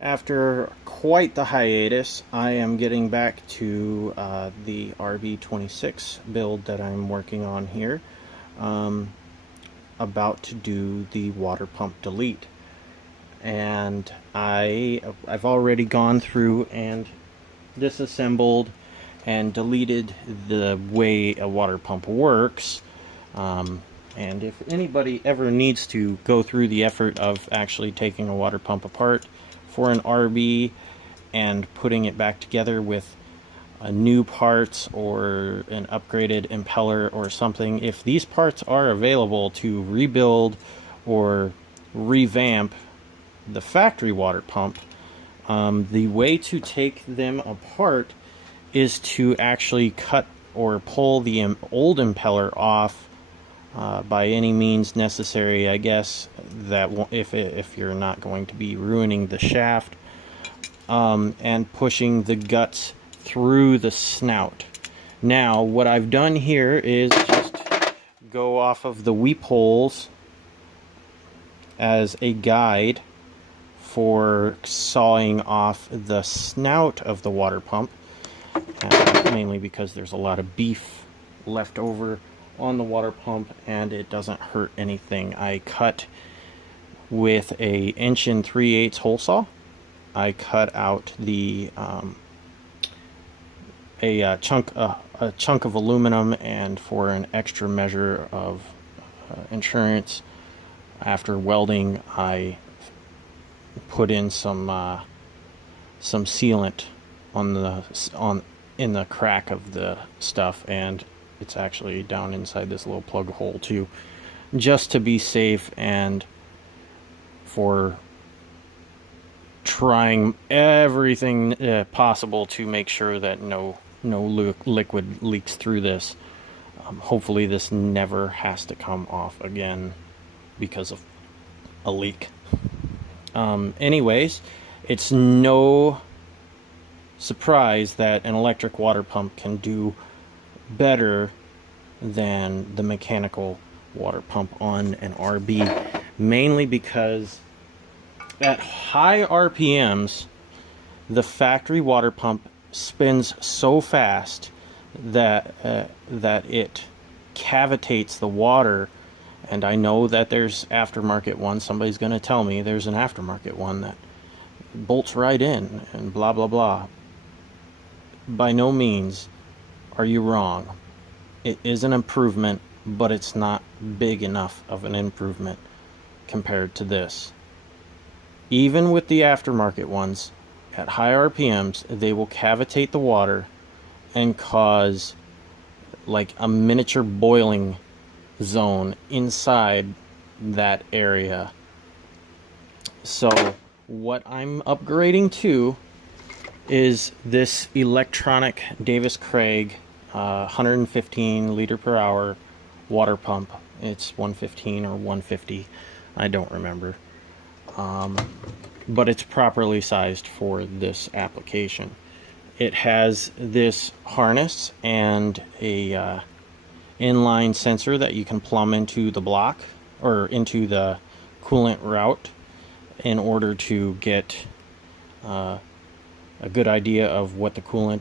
After quite the hiatus, I am getting back to the RB26 build that I'm working on here. Um, about to do the water pump delete. And I've already gone through and disassembled and deleted the way a water pump works. And if anybody ever needs to go through the effort of actually taking a water pump apart for an RB and putting it back together with new parts or an upgraded impeller or something, if these parts are available to rebuild or revamp the factory water pump, the way to take them apart is to actually cut or pull the old impeller off by any means necessary, I guess, that if you're not going to be ruining the shaft, and pushing the guts through the snout. Now, what I've done here is just go off of the weep holes as a guide for sawing off the snout of the water pump, mainly because there's a lot of beef left over on the water pump and it doesn't hurt anything. I cut with a 1 3/8 hole saw. I cut out the a chunk of aluminum, and for an extra measure of insurance, after welding, I put in some sealant in the crack of the stuff, and it's actually down inside this little plug hole too, just to be safe and for trying everything possible to make sure that no liquid leaks through this. Hopefully this never has to come off again because of a leak. Anyways, it's no surprise that an electric water pump can do better than the mechanical water pump on an RB, mainly because at high RPMs, the factory water pump spins so fast that it cavitates the water. And I know that there's aftermarket ones. Somebody's going to tell me there's an aftermarket one that bolts right in and blah blah blah. By no means are you wrong. It is an improvement, but it's not big enough of an improvement compared to this. Even with the aftermarket ones, at high RPMs, they will cavitate the water and cause like a miniature boiling zone inside that area. So what I'm upgrading to is this electronic Davis Craig 115 liter per hour water pump. It's 115 or 150, I don't remember. But it's properly sized for this application. It has this harness and a inline sensor that you can plumb into the block or into the coolant route in order to get a good idea of what the coolant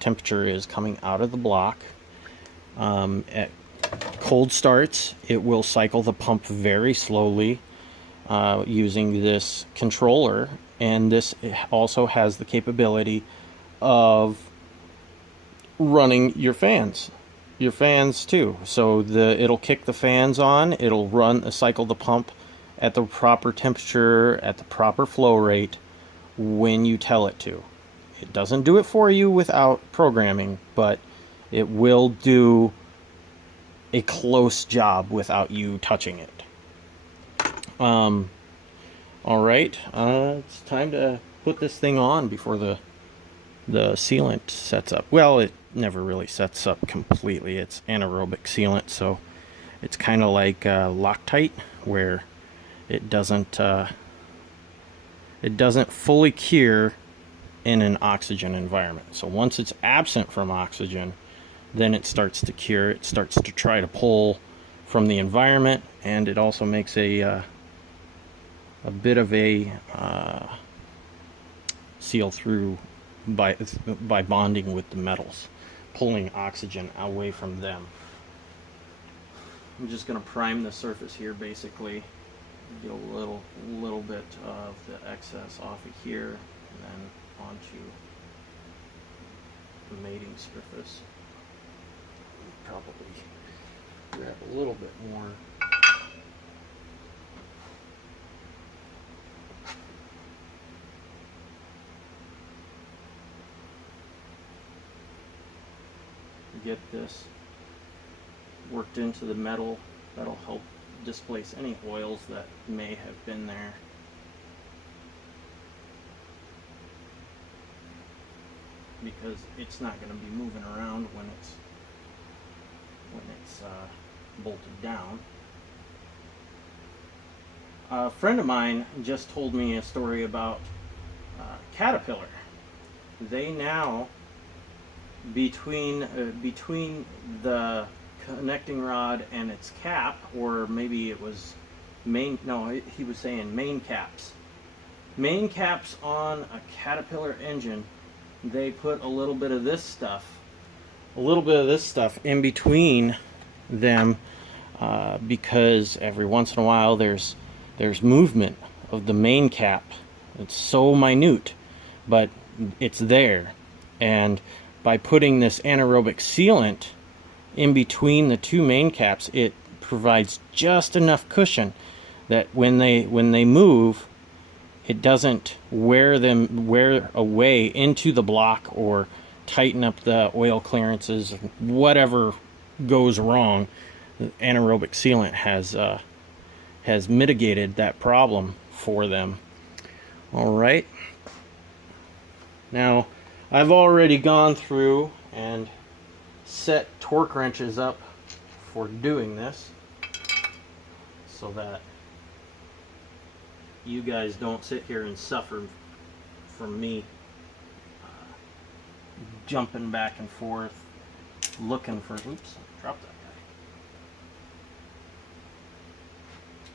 temperature is coming out of the block. At cold starts, it will cycle the pump very slowly using this controller, and this also has the capability of running your fans too. So it'll kick the fans on, it'll cycle the pump at the proper temperature, at the proper flow rate when you tell it to. It doesn't do it for you without programming, but it will do a close job without you touching it. Alright, it's time to put this thing on before the sealant sets up. Well, it never really sets up completely. It's anaerobic sealant, so it's kind of like Loctite, where it doesn't fully cure in an oxygen environment. So once it's absent from oxygen, then it starts to cure. It starts to try to pull from the environment, and it also makes a bit of a seal through by bonding with the metals, pulling oxygen away from them. I'm just going to prime the surface here, basically. Get a little bit of the excess off of here, and then onto the mating surface. Probably grab a little bit more. Get this worked into the metal. That'll help displace any oils that may have been there. Because it's not going to be moving around when it's bolted down. A friend of mine just told me a story about Caterpillar. They now, between the connecting rod and its cap, or maybe it was main, no, he was saying main caps on a Caterpillar engine, they put a little bit of this stuff in between them, because every once in a while there's movement of the main cap. It's so minute, but it's there, and by putting this anaerobic sealant in between the two main caps, it provides just enough cushion that when they move, it doesn't wear away into the block or tighten up the oil clearances. Whatever goes wrong, the anaerobic sealant has mitigated that problem for them. All right. Now, I've already gone through and set torque wrenches up for doing this, so that you guys don't sit here and suffer from me jumping back and forth looking for, oops, drop that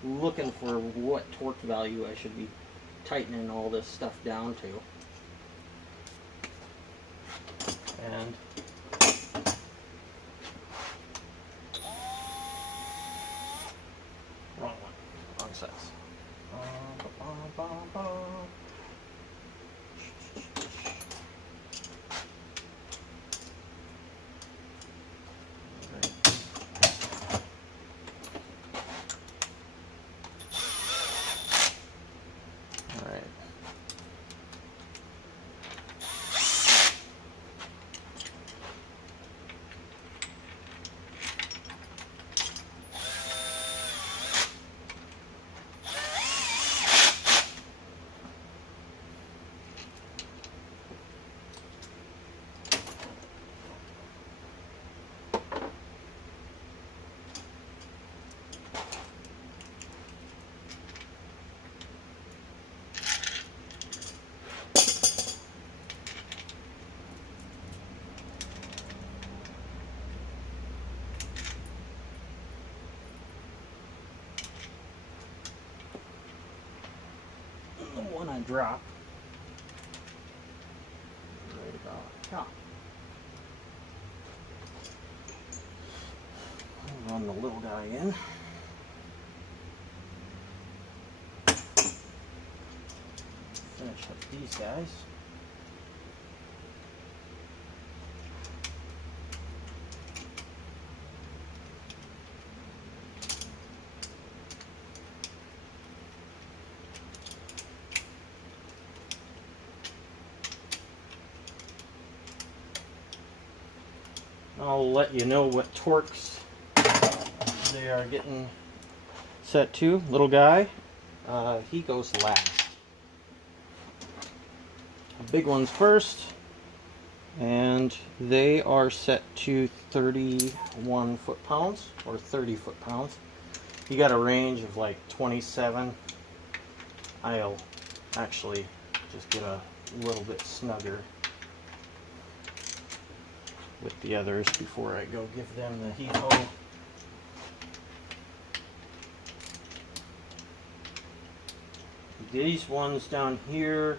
guy, looking for what torque value I should be tightening all this stuff down to. And wrong size. One I drop right about top. I'll run the little guy in. Finish up these guys. I'll let you know what torques they are getting set to. Little guy, he goes last. The big ones first, and they are set to 31 foot-pounds or 30 foot-pounds. You got a range of like 27. I'll actually just get a little bit snugger with the others before I go give them the heat-ho. These ones down here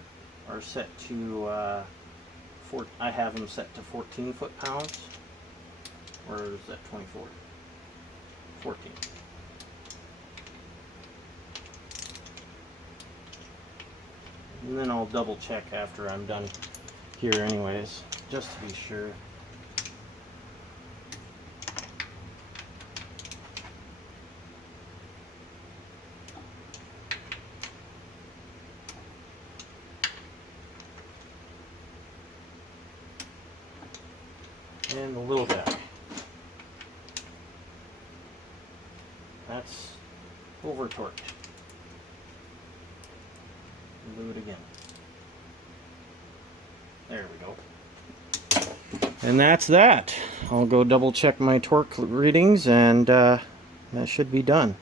are set to, I have them set to 14 foot-pounds, or is that 24? 14. And then I'll double check after I'm done here anyways, just to be sure. And the little guy. That's over torqued. Do it again. There we go. And that's that. I'll go double check my torque readings, and that should be done.